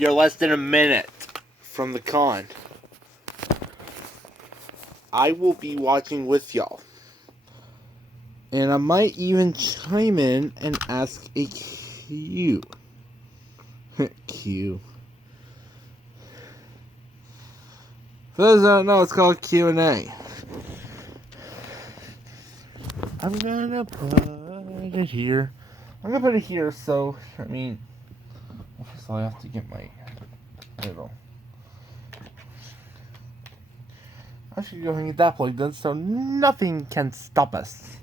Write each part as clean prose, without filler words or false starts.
we are less than a minute from the con, I will be watching with y'all. And I might even chime in and ask a Q. Q. For those who don't know, it's called Q&A. I'm gonna put it here. I'm gonna put it here, so, I mean, first of all, I have to get my little. I should go ahead and get that plugged in so nothing can stop us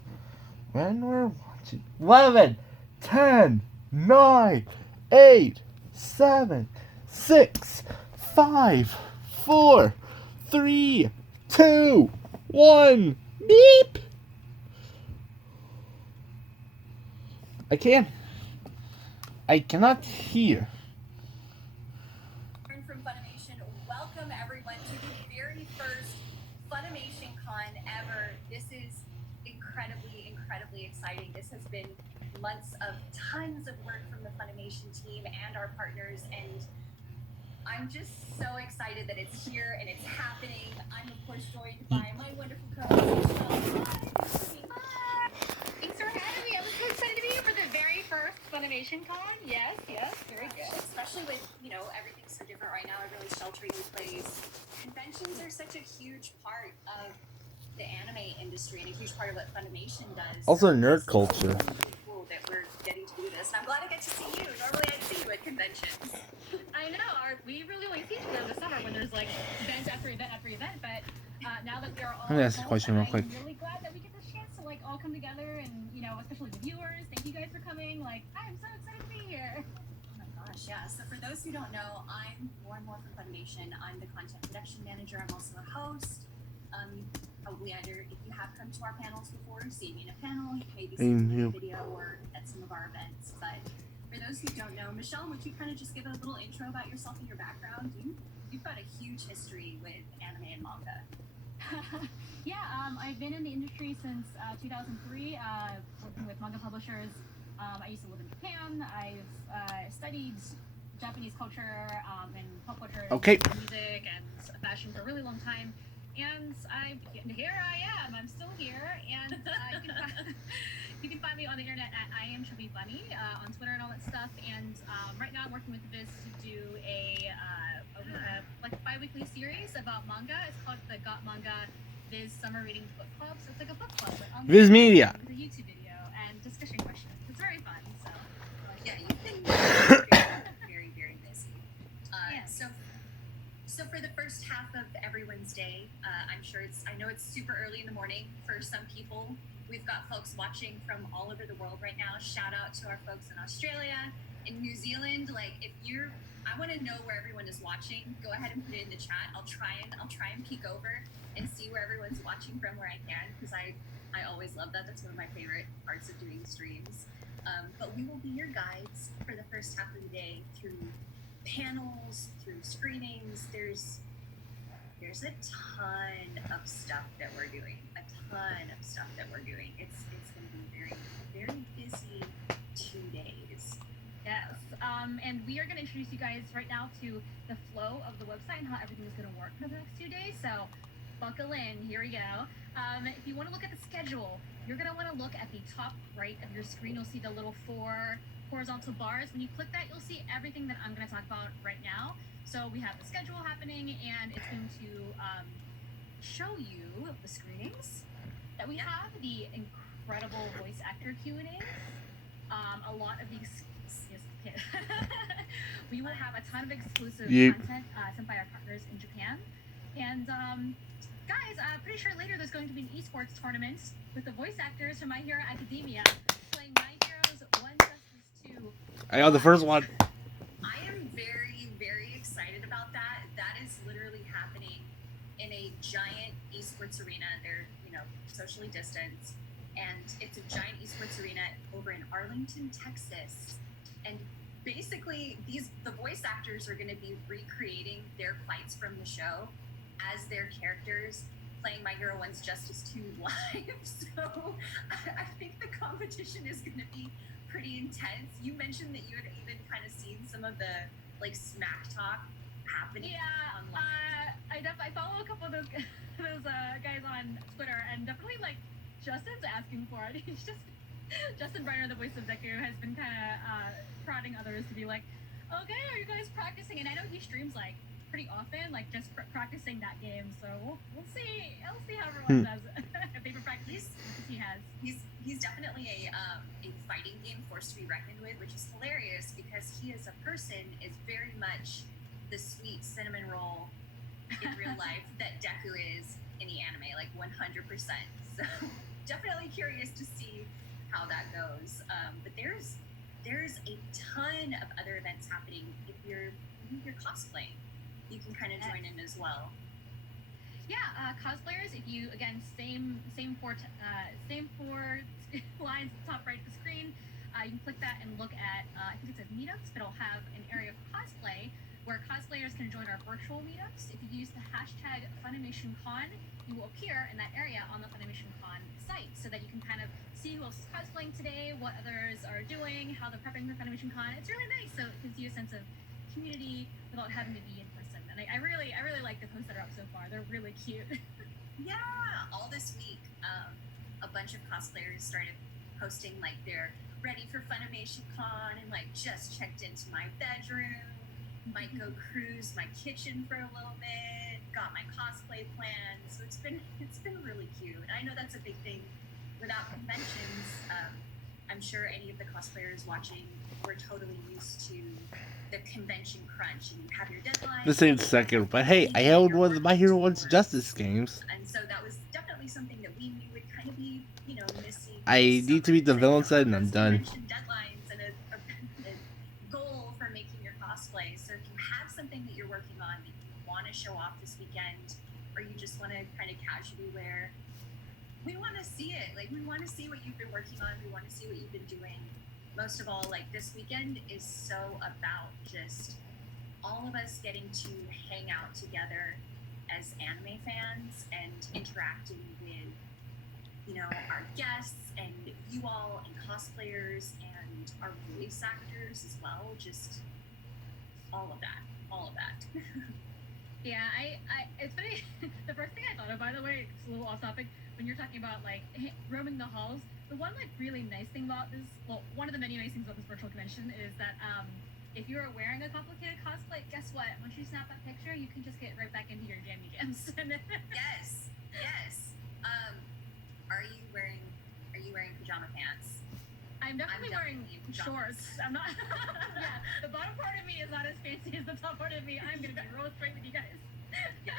when we're watching. 11, 10, 9, 8, 7, 6, 5, 4, 3, 2, 1, beep! I cannot hear. From Funimation, welcome everyone to the very first Funimation Con ever. This is incredibly exciting. This has been months of tons of work from the Funimation team and our partners, and I'm just so excited that it's here and it's happening. I'm of course joined by my wonderful co-host, Michelle. Hi. Thanks for having me. I'm so excited to be here for the very first Funimation Con. Yes, very good. Especially with, everything's so different right now, everyone's sheltering in place. Conventions are such a huge part of the anime industry and a huge part of what Funimation does. Also nerd culture. It's really cool that we're getting to do this. And I'm glad I get to see you. Normally I'd see you at conventions. I know. We really only see each other in the summer when there's like event after event after event. But now that we are all Let me ask a question real quick. I'm really glad that we get this chance to like all come together and, especially the viewers. Thank you guys for coming. Like, I'm so excited to be here. Oh my gosh, yeah. So for those who don't know, I'm more and more from Funimation. I'm the content production manager. I'm also a host. Probably either, if you have come to our panels before, seen me in a panel, you maybe seen me in a video or at some of our events. But for those who don't know, Michelle, would you kind of just give a little intro about yourself and your background? You've got a huge history with anime and manga. Yeah, I've been in the industry since 2003, working with manga publishers. I used to live in Japan. I've studied Japanese culture and pop culture, music, and fashion for a really long time. And here I am. I'm still here, and you can find me on the internet at I am Chubby Bunny on Twitter and all that stuff. And right now I'm working with Viz to do a bi-weekly series about manga. It's called the Got Manga Viz Summer Readings Book Club. So it's like a book club, but on Viz Media. With a YouTube video and discussion questions. It's very fun. So yeah, you've been very busy. So for the first half of everyone's day, I know it's super early in the morning for some people. We've got folks watching from all over the world right now. Shout out to our folks in Australia, in New Zealand. Like, I want to know where everyone is watching. Go ahead and put it in the chat. I'll try and peek over and see where everyone's watching from where I can, because I always love that. That's one of my favorite parts of doing streams. But we will be your guides for the first half of the day through panels, through screenings. There's a ton of stuff that we're doing. It's going to be very busy 2 days. Yes, and we are going to introduce you guys right now to the flow of the website and how everything is going to work for the next 2 days. So buckle in. Here we go. If you want to look at the schedule, you're going to want to look at the top right of your screen. You'll see the little 4 horizontal bars. When you click that, you'll see everything that I'm going to talk about right now. So we have the schedule happening, and it's going to show you the screenings that we have, the incredible voice actor Q&As. A lot of these, we will have a ton of exclusive content sent by our partners in Japan. And guys, I'm pretty sure later there's going to be an esports tournament with the voice actors from My Hero Academia playing My Heroes 1 vs 2. I got the first one. I am very excited about that. That is literally happening in a giant esports arena. They're, socially distanced, and it's a giant esports arena over in Arlington, Texas. And basically, the voice actors are going to be recreating their fights from the show as their characters, playing My Hero 1's Justice 2 live. So I think the competition is going to be pretty intense. You mentioned that you had even kind of seen some of the like smack talk happening. Yeah, online. I follow a couple of those guys on Twitter, and definitely like Justin's asking for it. He's just Justin Briner, the voice of Deku, has been kind of prodding others to be like, okay, are you guys practicing? And I know he streams like pretty often, like just practicing that game. So we'll see. I'll see how everyone does. If they've been practicing, he has. He's definitely a fighting game force to be reckoned with, which is hilarious because he as a person is very much the sweet cinnamon roll in real life that Deku is in the anime, like 100%. So definitely curious to see how that goes. But there's a ton of other events happening. If you're cosplaying, you can kind of join in as well. Yeah, cosplayers. If you again same four lines at the top right of the screen, you can click that and look at I think it says Meetups, but it'll have an area of cosplay where cosplayers can join our virtual meetups. If you use the hashtag FunimationCon, you will appear in that area on the FunimationCon site, so that you can kind of see who else is cosplaying today, what others are doing, how they're prepping for FunimationCon. It's really nice, so it gives you a sense of community without having to be in person. And I really like the posts that are up so far. They're really cute. Yeah, all this week, a bunch of cosplayers started posting like they're ready for Funimation Con and like just checked into my bedroom, might go cruise my kitchen for a little bit, got my cosplay planned. So it's been really cute. And I know that's a big thing without conventions. I'm sure any of the cosplayers watching were totally used to the convention crunch, and you have your deadline. This ain't second, but hey, I held one of the My Hero One's Justice games. And so that was definitely something that we knew would kind of be, missing. I need to beat the villain side and I'm done. Deadlines and a goal for making your cosplay. So if you have something that you're working on that you want to show off this weekend, or you just want to kind of casually wear, we want to see it. Like, we want to see what you've been working on. We want to see what you've been doing. Most of all, like, this weekend is so about just all of us getting to hang out together as anime fans and interacting with, our guests and you all and cosplayers and our voice actors as well. Just all of that. Yeah, I it's funny. The first thing I thought of, by the way, it's a little off topic, when you're talking about like roaming the halls, the one like really nice thing about this, well, one of the many nice things about this virtual convention is that if you're wearing a complicated cosplay, guess what? Once you snap that picture, you can just get right back into your jammy jams. Yes. Are you wearing pajama pants? I'm definitely wearing shorts. I'm not. Yeah, the bottom part of me is not as fancy as the top part of me. I'm gonna be real straight with you guys. Yeah.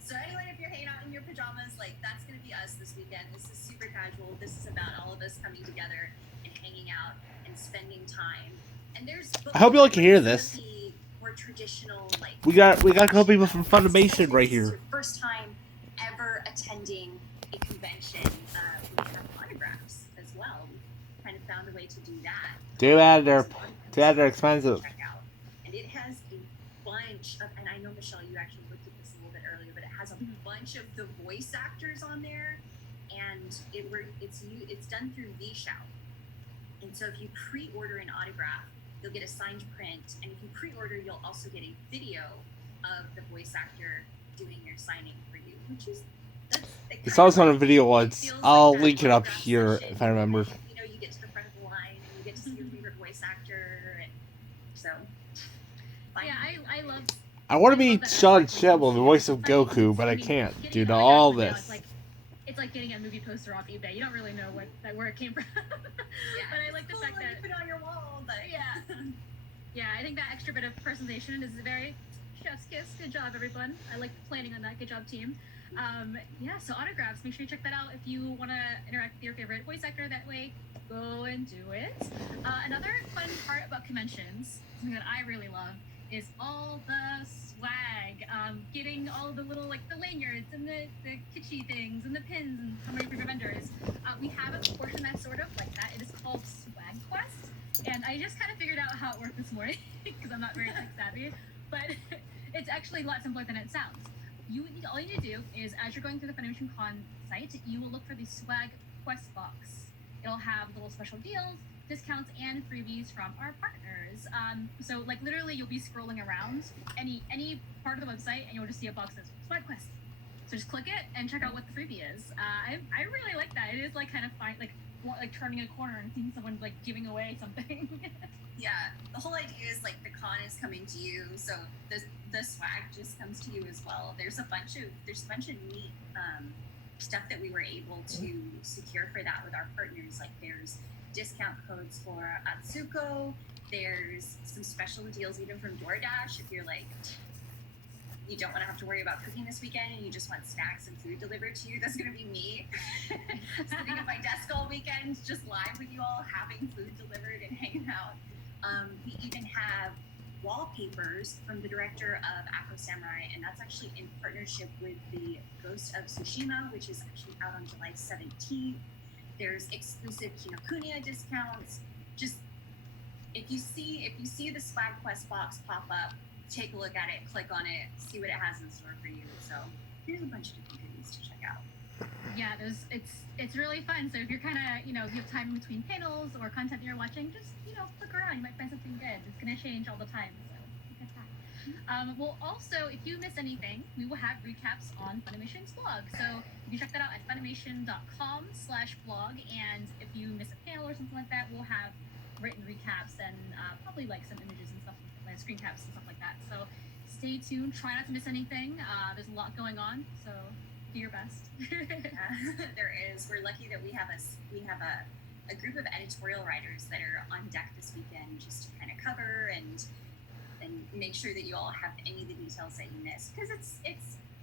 So anyway, if you're hanging out in your pajamas, like, that's gonna be us this weekend. This is super casual. This is about all of us coming together and hanging out and spending time. And there's. I hope you all can hear this. More traditional, like. We got a couple people from Funimation right here. First time ever attending a convention. We have autographs as well. We kind of found a way to do that. Too bad they're expensive. Check out. And it has a bunch of, and I know, Michelle, you actually looked at this a little bit earlier, but it has a bunch of the voice actors on there, and it's done through VShout. And so if you pre-order an autograph, you'll get a signed print, and if you pre-order, you'll also get a video of the voice actor doing your signing for you, which is. It's also on a video once. I'll link it up here if I remember. You get to the front of the line and you get to see your favorite voice actor, and so. Yeah, I love. I want to be Sean Shepard, the voice of Goku, but I can't due to all this. It's like getting a movie poster off eBay. You don't really know where it came from. Yeah, but I like the fact that you put it on your wall. But yeah, I think that extra bit of personalization is very chef's kiss. Good job, everyone. I like planning on that. Good job, team. Yeah, so autographs. Make sure you check that out if you want to interact with your favorite voice actor that way. Go and do it. Another fun part about conventions, something that I really love, is all the swag. Getting all the little, like, the lanyards and the kitschy things and the pins and some of your favorite vendors. We have a portion that's sort of like that. It is called Swag Quest, and I just kind of figured out how it worked this morning because I'm not very tech savvy, but it's actually a lot simpler than it sounds. All you need to do is, as you're going through the Funimation Con site, you will look for the Swag Quest box. It'll have little special deals, discounts and freebies from our partners. So like literally you'll be scrolling around any part of the website and you'll just see a box that says Swipe Quest. So just click it and check out what the freebie is. I really like that. It is like kind of fun, like turning a corner and seeing someone like giving away something. Yeah, the whole idea is like the con is coming to you, so the swag just comes to you as well. There's a bunch of neat stuff that we were able to secure for that with our partners. Like there's discount codes for Atsuko. There's some special deals even from DoorDash if you're like you don't want to have to worry about cooking this weekend and you just want snacks and food delivered to you. That's going to be me sitting at my desk all weekend, just live with you all, having food delivered and hanging out. We even have wallpapers from the director of Afro Samurai, and that's actually in partnership with the Ghost of Tsushima, which is actually out on July 17th. There's exclusive Kinokuniya discounts. Just if you see the Swag Quest box pop up, take a look at it, click on it, see what it has in store for you. So here's a bunch of different goodies to check out. Yeah, it's really fun. So if you're kind of, you have time in between panels or content that you're watching, just, click around. You might find something good. It's going to change all the time. So look at that. Well, also, if you miss anything, we will have recaps on Funimation's blog. So you can check that out at funimation.com/blog. And if you miss a panel or something like that, we'll have written recaps and probably like some images and stuff, like screen caps and stuff like that. So stay tuned. Try not to miss anything. There's a lot going on. So do your best. There is. We're lucky that we have a group of editorial writers that are on deck this weekend just to kind of cover and make sure that you all have any of the details that you missed, because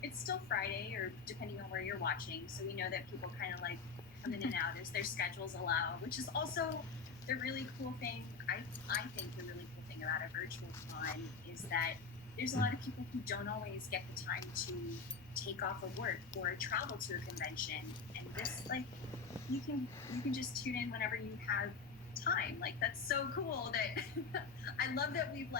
it's still Friday, or depending on where you're watching, so we know that people kind of like come in and out as their schedules allow, which is also the really cool thing. I think the really cool thing about a virtual con is that there's a lot of people who don't always get the time to take off of work or travel to a convention, and this, like, you can just tune in whenever you have time. Like, that's so cool that I love that we've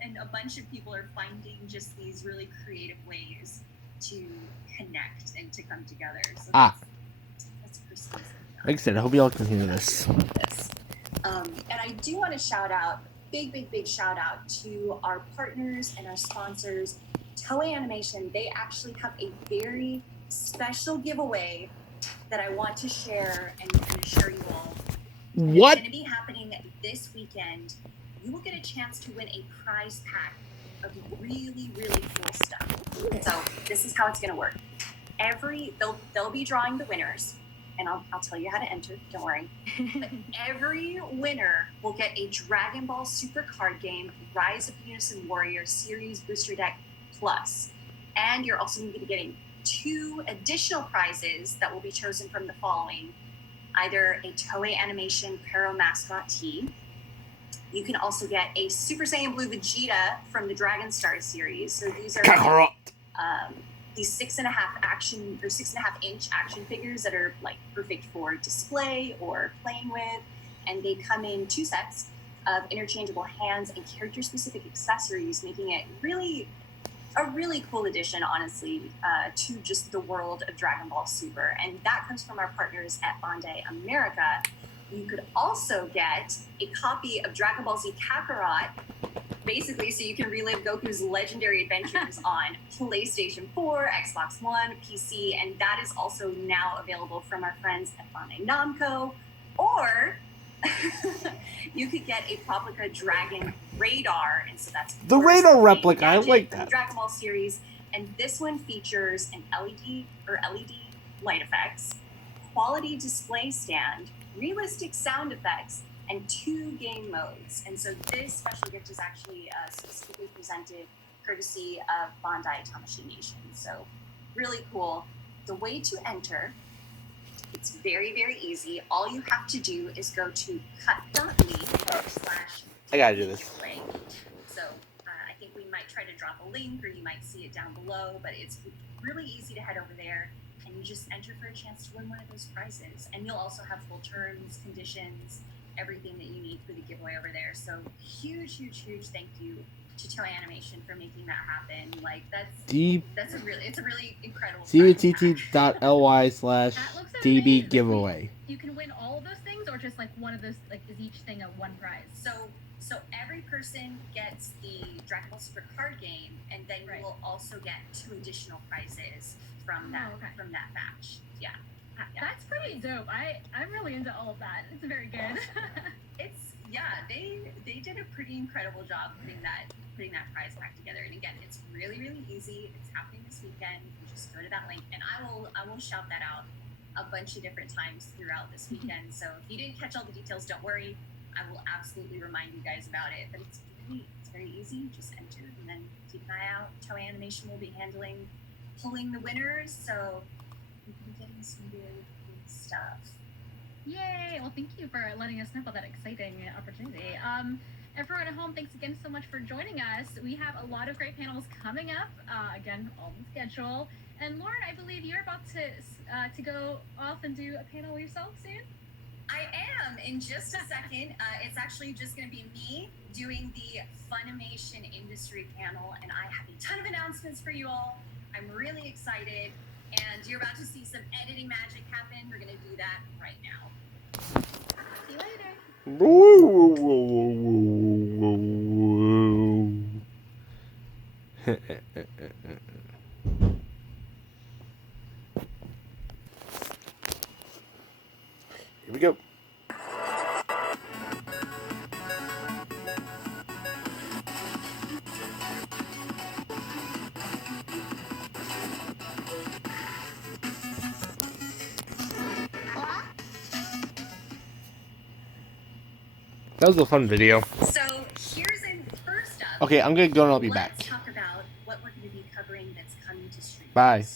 and a bunch of people are finding just these really creative ways to connect and to come together. So that's Christmas. Like I said, I hope you all can hear this. And I do want to shout out, big shout out to our partners and our sponsors. Toei Animation, they actually have a very special giveaway that I want to share and assure you all. What? It's going to be happening this weekend. You will get a chance to win a prize pack of really, really cool stuff. So this is how it's going to work. They'll be drawing the winners, and I'll tell you how to enter. Don't worry. But every winner will get a Dragon Ball Super card game Rise of the Unison Warrior Series Booster Deck Plus. And you're also going to be getting 2 additional prizes that will be chosen from the following: either a Toei Animation Pero mascot tee. You can also get a Super Saiyan Blue Vegeta from the Dragon Star series. So these are these 6.5-inch action figures that are like perfect for display or playing with, and they come in 2 sets of interchangeable hands and character-specific accessories, making it a really cool addition, honestly, to just the world of Dragon Ball Super. And that comes from our partners at Bandai America. You could also get a copy of Dragon Ball Z Kakarot, basically so you can relive Goku's legendary adventures on PlayStation 4, Xbox One, PC, and that is also now available from our friends at Bandai Namco. Or you could get a Replica Dragon Radar, and so that's the radar replica. I like that. Dragon Ball series, and this one features an LED light effects, quality display stand, realistic sound effects, and 2 game modes. And so this special gift is actually specifically presented courtesy of Bandai Tamashii Nation. So really cool. The way to enter, it's very, very easy. All you have to do is go to cut.me/. I gotta do this. So I think we might try to drop a link, or you might see it down below, but it's really easy to head over there and you just enter for a chance to win one of those prizes. And you'll also have full terms, conditions, everything that you need for the giveaway over there. So huge thank you to Toei Animation for making that happen. Like it's a really incredible. cbt.ly/db giveaway. You can win all of those things, or just like one of those, like is each thing a one prize? So every person gets the Dragon Ball Super card game, and then you will also get 2 additional prizes from that batch. Yeah. That's pretty dope. I'm really into all of that. It's very good. They did a pretty incredible job putting that prize pack together. And again, it's really easy. It's happening this weekend. You just go to that link, and I will shout that out a bunch of different times throughout this weekend. So if you didn't catch all the details, don't worry. I will absolutely remind you guys about it. But it's very easy. Just enter and then keep an eye out. Toei Animation will be pulling the winners. So we'll be getting some really cool stuff. Yay! Well, thank you for letting us know about that exciting opportunity. Everyone at home, thanks again so much for joining us. We have a lot of great panels coming up, again, on the schedule. And Lauren, I believe you're about to go off and do a panel yourself soon? I am, in just a second. It's actually just going to be me doing the Funimation industry panel, and I have a ton of announcements for you all. I'm really excited, and you're about to see some editing magic happen. We're going to do that right now. See you later. Here we go. That was a fun video. So here's first up. Okay, I'm gonna go and I'll be back. Let's talk about what we're going to be covering that's coming to stream. Bye.